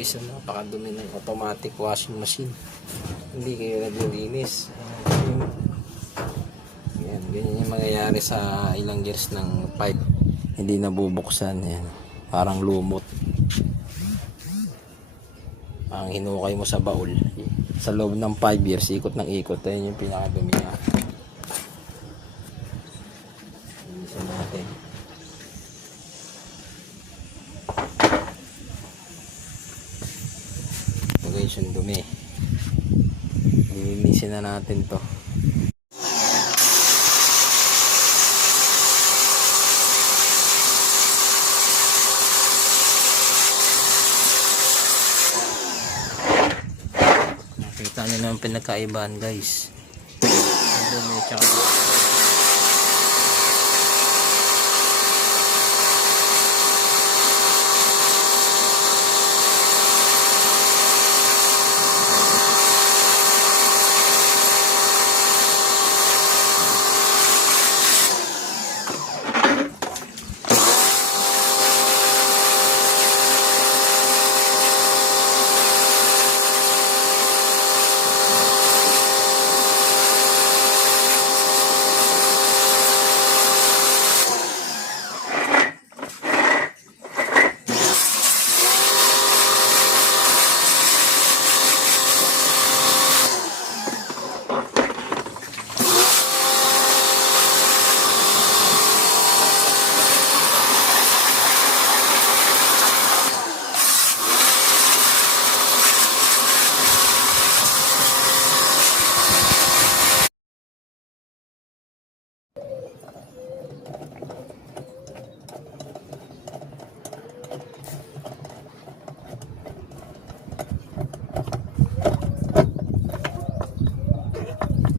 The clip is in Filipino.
guys, napakadumi ng automatic washing machine. Hindi kayo naglilinis. Yan, ganyan yung mangyayari sa ilang years ng pipe. Hindi nabubuksan. Yan. Parang lumot. Ang hinukay mo sa baul. Sa loob ng 5 years, ikot ng ikot. Ayun yung pinakadumi niya. Linisin natin. Guys, yung dumi. Linisin na natin to. Nakita nyo naman pinagkaibahan guys. Ang dumi tsaka